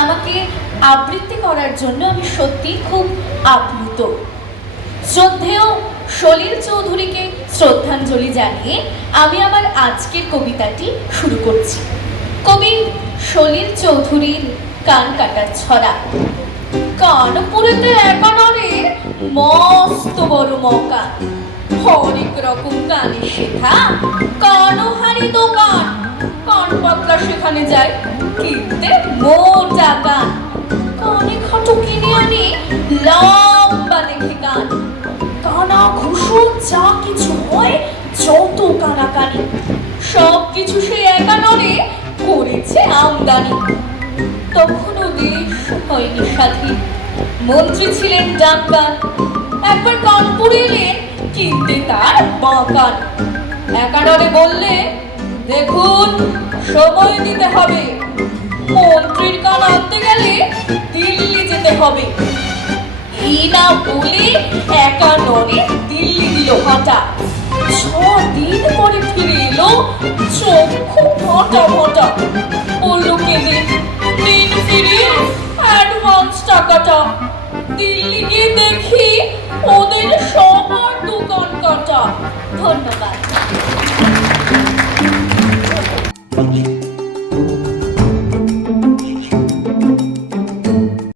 আমাকে আবৃত্তি করার জন্য আমি সত্যি খুব আপ্লুত। শ্রদ্ধেয় সলিল চৌধুরীকে শ্রদ্ধাঞ্জলি জানিয়ে আমি আমার আজকের কবিতাটি শুরু করছি। কবি সলিল চৌধুরীর কান কাটার ছড়া। কানপুরেতে একানরে মস্ত বড় মকা। হরেক রকম গানে শেখা। কানহারি দোকান কান পাতলা সেখানে যায়। কিনতে মোটা গান। কানে খাটো কিনে আনি লম্বা দেখে গান। কানা ঘুষো যা কিছু হয় যত কানাকানি। সব কিছু সে একা নড়ে, করেছে আমদানি। তখনও দেশ হয়নি স্বাধীন। মন্ত্রী ছিলেন ডাক্তার। একবার কানপুরে এলেন, কিনতে তার বাঁকান। একাডরে বললে, দেখুন সময় দিতে হবে। মন্ত্রীর কান আনতে গেলে দিল্লি যেতে হবে। এই না বলে একা নরে দিল্লি দিল হাঁটা দিন পরে ফিরে এলো চক্ষু ফাটা ফাটা বলল কেঁদে, দিন ফিরে অ্যাডভান্স টাকাটা। দিল্লি গিয়ে দেখি ওদের সবার দোকান কাটা। ধন্যবাদ। Thank you.